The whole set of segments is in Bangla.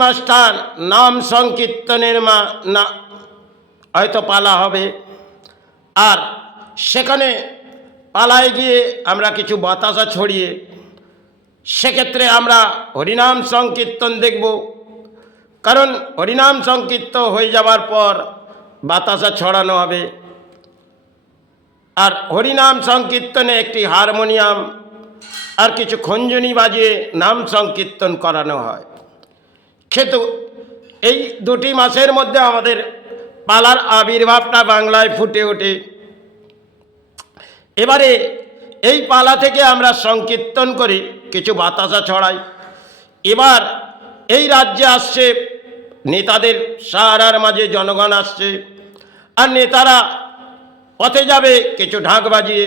মাস্টার নাম সংকীর্তনের না হয়তো পালা হবে, আর সেখানে পালায় গিয়ে আমরা কিছু বাতাসা ছড়িয়ে সেক্ষেত্রে আমরা হরিনাম সংকীর্তন দেখব। কারণ হরিনাম সংকীর্তন হয়ে যাওয়ার পর বাতাসা ছড়ানো হবে, আর হরিনাম সংকীর্তনে একটি হারমোনিয়াম আর কিছু খঞ্জনি বাজিয়ে নাম সংকীর্তন করানো হয়। কিন্তু এই 2টি মাসের মধ্যে আমাদের পালার আবির্ভাবটা বাংলায় ফুটে ওঠে। এবারে এই পালা থেকে আমরা সংকীর্তন করি, কিছু বাতাসা ছড়াই। এবার এই রাজ্যে আসছে নেতাদের সাহারার মাঝে জনগণ আসছে, আর নেতারা পথে যাবে কিছু ঢাক বাজিয়ে,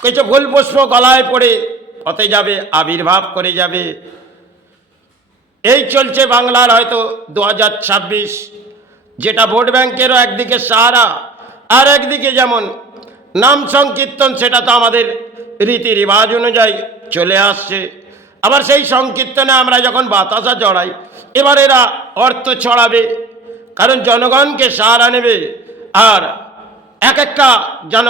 কিছু ফুল পুষ্প গলায় পড়ে পথে যাবে, আবির্ভাব করে যাবে। এই চলছে বাংলার হয়তো 2026, যেটা ভোট ব্যাংকেরও একদিকে সাহারা, আর একদিকে যেমন নাম সংকীর্তন, সেটা তো আমাদের রীতি রেওয়াজ অনুযায়ী চলে আসছে। আবার সেই সংকীর্তনে আমরা যখন বাতাসা চড়াই, এবার এরা অর্থ ছড়াবে, কারণ জনগণকে সাহারা নেবে। আর এক একটা যেন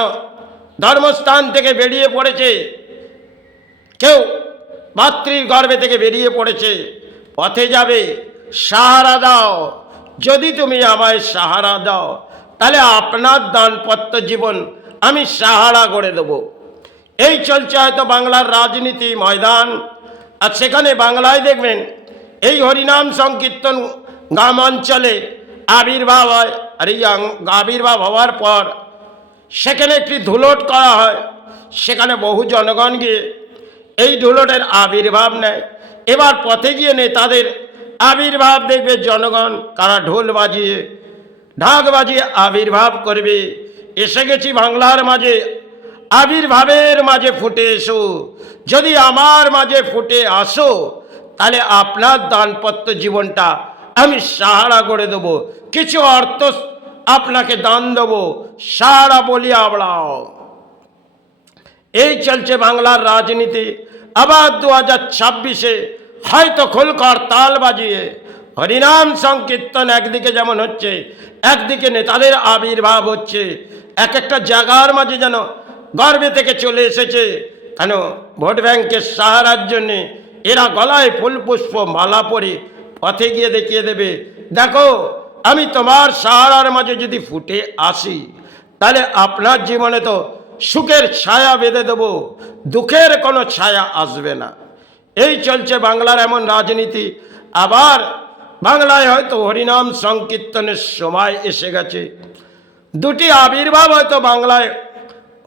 ধর্মস্থান থেকে বেরিয়ে পড়েছে, কেউ মাতৃর গর্ভে থেকে বেরিয়ে পড়েছে, পথে যাবে, সাহারা দাও, যদি তুমি আমায় সাহারা দাও তাহলে আপনার দানপত্য জীবন আমি সাহারা করে দেব। এই চলছে হয়তো বাংলার রাজনীতি ময়দান। আর সেখানে বাংলায় দেখবেন এই হরিনাম সংকীর্তন গ্রাম অঞ্চলে আবির্ভাব হয়, আর এই আবির্ভাব হওয়ার পর সেখানে একটি ধুলোট করা হয়, সেখানে বহু জনগণ গিয়ে এই ধুলোটের আবির্ভাব নেয়। এবার পথে গিয়ে নেতাদের আবির্ভাব দেখবে জনগণ, কারা ঢোল বাজিয়ে ঢাক বাজিয়ে আবির্ভাব করবে, এসে গেছি বাংলার মাঝে, আবির্ভাবের মাঝে ফুটে এসো, যদি আমার মাঝে ফুটে আসো তাহলে আপনার দানপত্য জীবনটা আমি সাহারা করে দেবো, কিছু অর্থ আপনাকে দান দেবো, সাহারা বলি আবড়াও। এই চলছে বাংলার রাজনীতি। আবার 2026-এ হয়তো খোলকর তাল বাজিয়ে হরিনাম সংকীর্তন একদিকে যেমন হচ্ছে, একদিকে নেতাদের আবির্ভাব হচ্ছে, এক একটা জায়গার মাঝে যেন গর্বে থেকে চলে এসেছে। কেন? ভোট ব্যাংকের সাহারার জন্যে এরা গলায় ফুল পুষ্প মালা পরে পথে গিয়ে দেখিয়ে দেবে, দেখো আমি তোমার সাহারার মাঝে যদি ফুটে আসি তাহলে আপনার জীবনে তো সুখের ছায়া বেঁধে দেবো, দুঃখের কোনো ছায়া আসবে না। এই চলছে বাংলার এমন রাজনীতি। আবার বাংলায় হয়তো হরিনাম সংকীর্তনের সময় এসে গেছে। 2টি আবির্ভাব হয়তো বাংলায়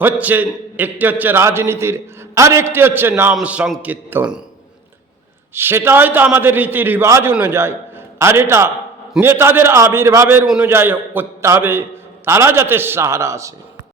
হচ্ছে, একটি হচ্ছে রাজনীতির, আর একটি হচ্ছে নাম সংকীর্তন। সেটা হয়তো আমাদের রীতি রেওয়াজ অনুযায়ী, আর এটা নেতাদের আবির্ভাবের অনুযায়ী করতে হবে, তারা যাতে সাহারা আসে।